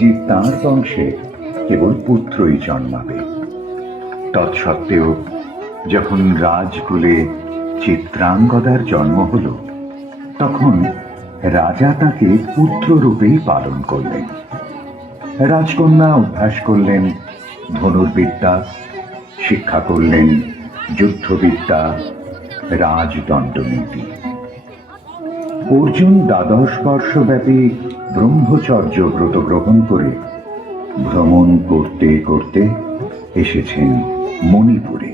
যে তাঁর বংশে কেবল পুত্রই জন্মাবে। তৎসত্ত্বেও যখন রাজকুলে চিত্রাঙ্গদার জন্ম হল, তখন রাজা তাকে পুত্র রূপেই পালন করলেন। রাজকন্যা অভ্যাস করলেন ধনুর্বিদ্যা, শিক্ষা করলেন যুদ্ধবিদ্যা, রাজদণ্ডনীতি। অর্জুন 12 বর্ষব্যাপী ব্রহ্মচর্য ব্রত গ্রহণ করে ভ্রমণ করতে করতে এসেছেন মণিপুরে।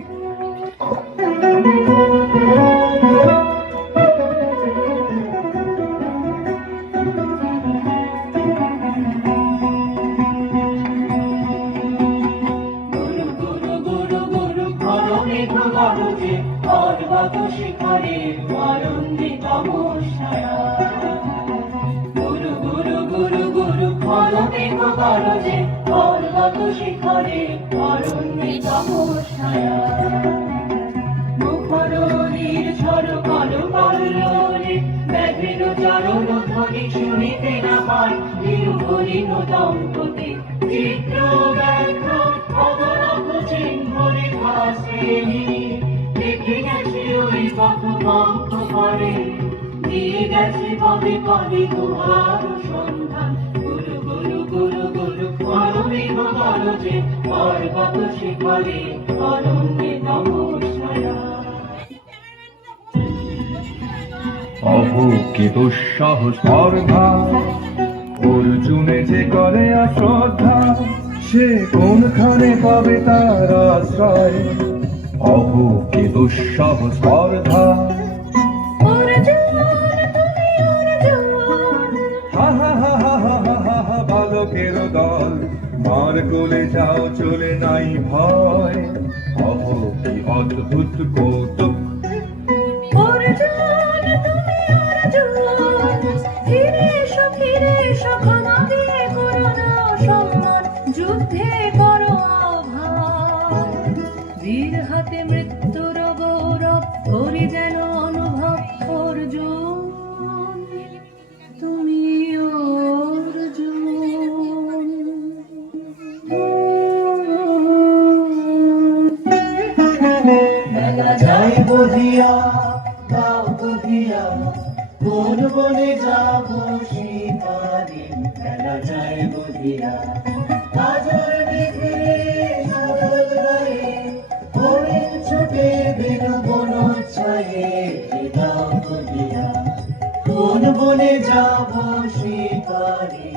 অহো কি দুঃসহ স্পর্ধা, অর্জুনে যে করে অশ্রদ্ধা, সে কোনখানে পাবে তার আশ্রয়। অহো কি দুঃসহ স্পর্ধা, বালকের দল মার কোলে যাও চলে নাই ভয়। অহো কি অদ্ভুত কৌতুক, যুদ্ধে করো আভার, বীর হাতে মৃত্যুর গৌরব করি যেন অনুভব। অর্জুন তুমি অর্জুন। বেলা যায় বধিয়া গাও বধিয়া, কোন বনে যাব শিকারে। বেলা যায় বধিয়া কাজল মেঘে সাদল গায়ে, হরিণ ছুটে বেনু বনচ্ছয়ে। গাও বধিয়া কোন বনে যাব শিকারে।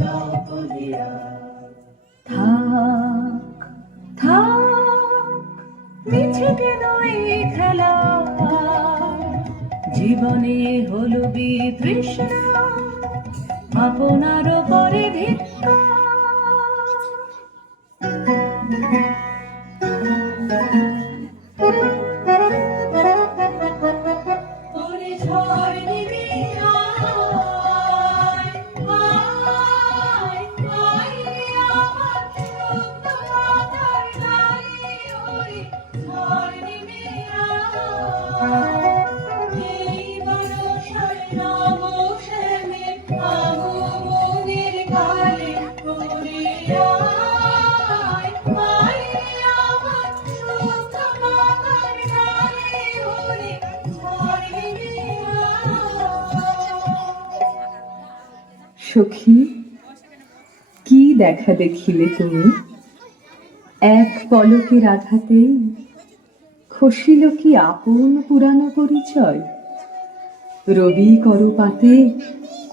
গাও বধিয়া থাক থাক মিছে কেন এই খেলা, জীবনে হলো বিতৃষ্ণা, আপনার পরে ধিক্কার। সখী, কি দেখা দেখিলে তুমি? এক পলকের আঘাতেই খসিল কি আপন পুরানো পরিচয়? রবি করপাতে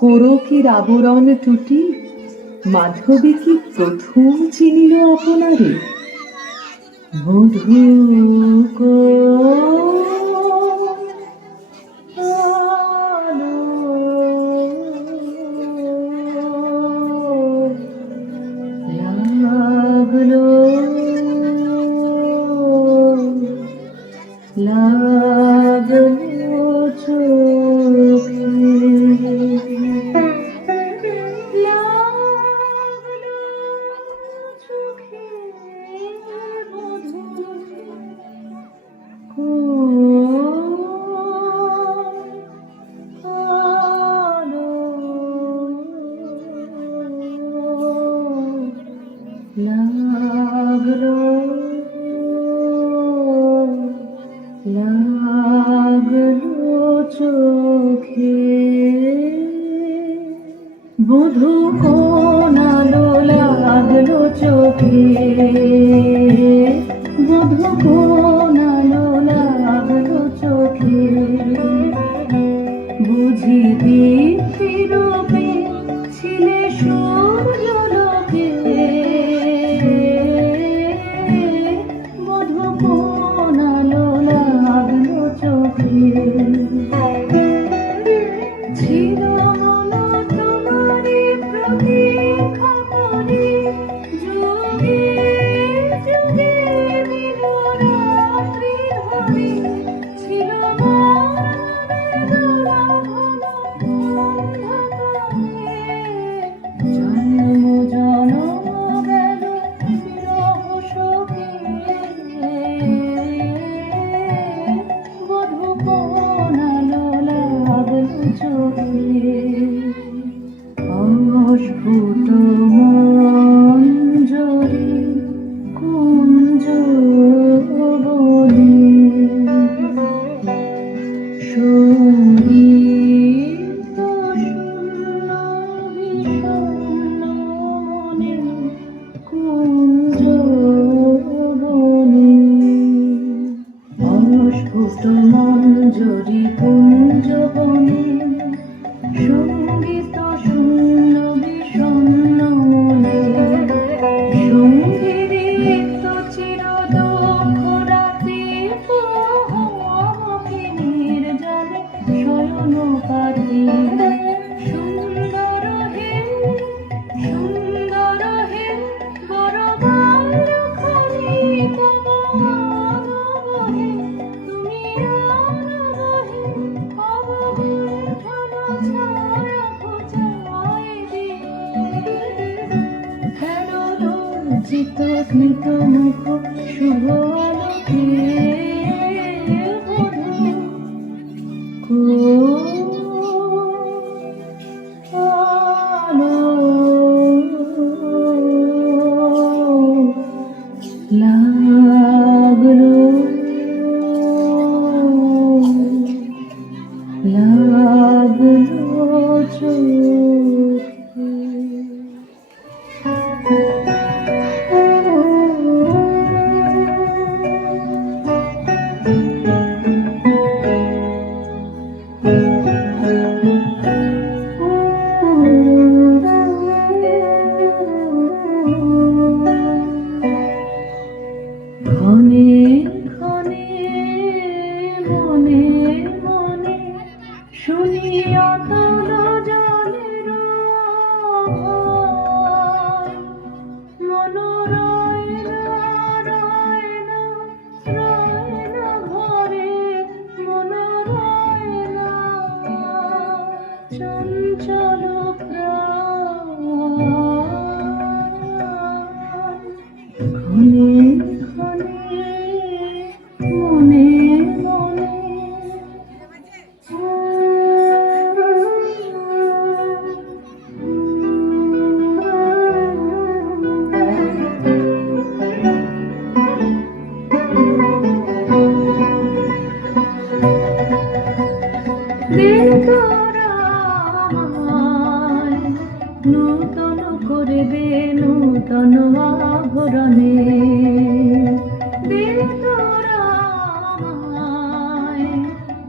কোরকের আবরণ টুটি, মাধবী কি প্রথম চিনিল আপনারে? মধু লাগলো চোখে, লাগলো চোখে মধু। হলো লাগলো চোখে বধূ কোন আলো লাগলো চোখে বধূ কোন আলো লাগলো চোখে বুঝি দীপ্তি রূপে ছিলে সূর্যলোকে বধূ কোন আলো লাগলো চোখে ছিল মন তোমারি প্রতীক্ষা করে যুগে যুগে দিন রাত্রি ধরে ছিল দোলা ঘন অন্ধকারে জন্ম জনম গেল বিরহ শোকে বধূ কোন আলো লাগলো চোখে অস্ফুট মঞ্জরি কুঞ্জ বনে শোণিত শূন্য বিষণ্ণ মনে কুঞ্জ বনে অস্ফুট মঞ্জরি কুঞ্জ বনে সঙ্গীত শূন্য বিষণ্ণ মনে সঙ্গীত চির দুঃখ রাত্রি প্রহমিনীর জলে শয়ন পাতি সুন্দর হে বড় বালখানি তব আনবহে তুমি আনবহে অবগুণ ঘন ছায়া খোঁজায় হেন লজ্জিত স্মিত মুখ শুভ আলোকে বধূ আলো লাগলো লাগলো চোখে ঘনে ঘনে মনে মনে শুনি অতল জলের আওয়াজ। মন রয় না রয় না রয় না ঘরে মন রয় না চঞ্চল প্রাণ ঘনে ঘনে মনে মনে দিল তোরা আমায় নূতন করে দে নূতন আভরণে দিল তোরা আমায়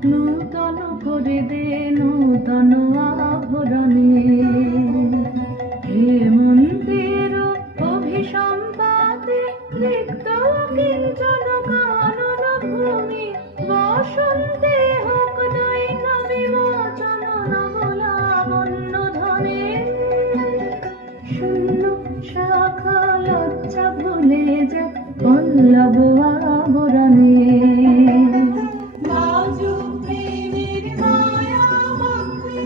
নূতন করে দে নূতন আভরণে হেমন্তের অভিসম্পাতে রিক্ত কিঞ্চন কানন ভূমি বসন্তে হোক নৈকা বিমোচন নবলাবণ্য ধনে শূন্য শাখা লজ্জা ভুলে যা পল্লব আবরণে নাজুক প্রেমের মায়া বন্ধে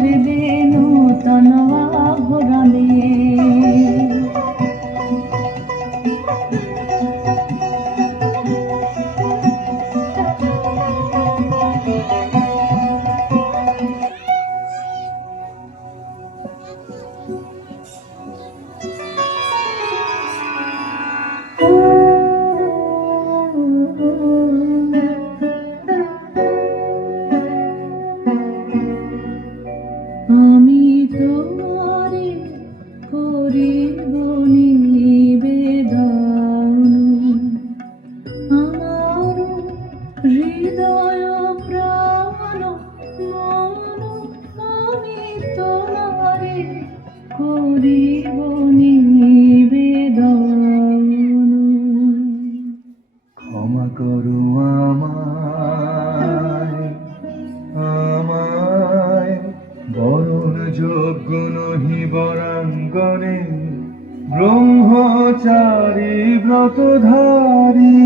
হৃদে নূতন আভরণে। আমি তোমারে করিব নিবেদন, আমার হৃদয় প্রাণ মন, আমি তোমারে করিব নিবেদন। ক্ষমা করো আমায়, আমায় বরণ যোগ্য নহি বরাঙ্গনে, ব্রহ্মচারী ব্রতধারী।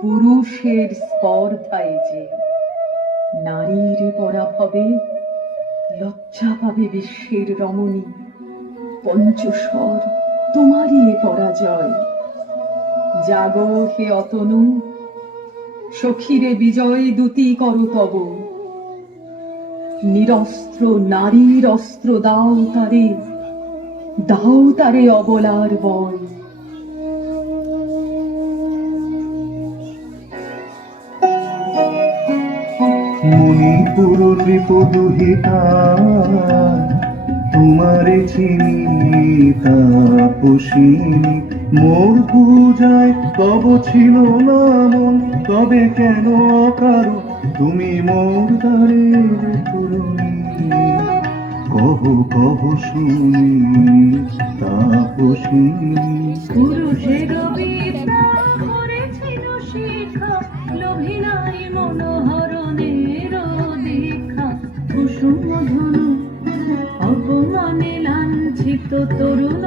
পুরুষের স্পর্ধায় যে নারীর পরাভবে লজ্জা পাবে বিশ্বের রমণী। পঞ্চস্বর তোমারই এ পরাজয়। জাগো হে অতনু, সখীরে বিজয় দূতি করো তব। নিরস্ত্র নারীর অস্ত্র দাও তারে, দাও তারে অবলার বল। মণিপুর ত্রিপুদুহিতা তোমারে চিনি তাপসিনী, মোর পূজায় তব ছিল না মন, তবে কেন অকারণ তুমি মোর দ্বারের তরুণী। কহ কহ শুনি তাপসিনী। পুরুষের বিদ্যা করেছিল শিখা, লোভী নাই মনোহরণের দীক্ষা। কুসুম ধনু অপমানে লাঞ্ছিত তরুণ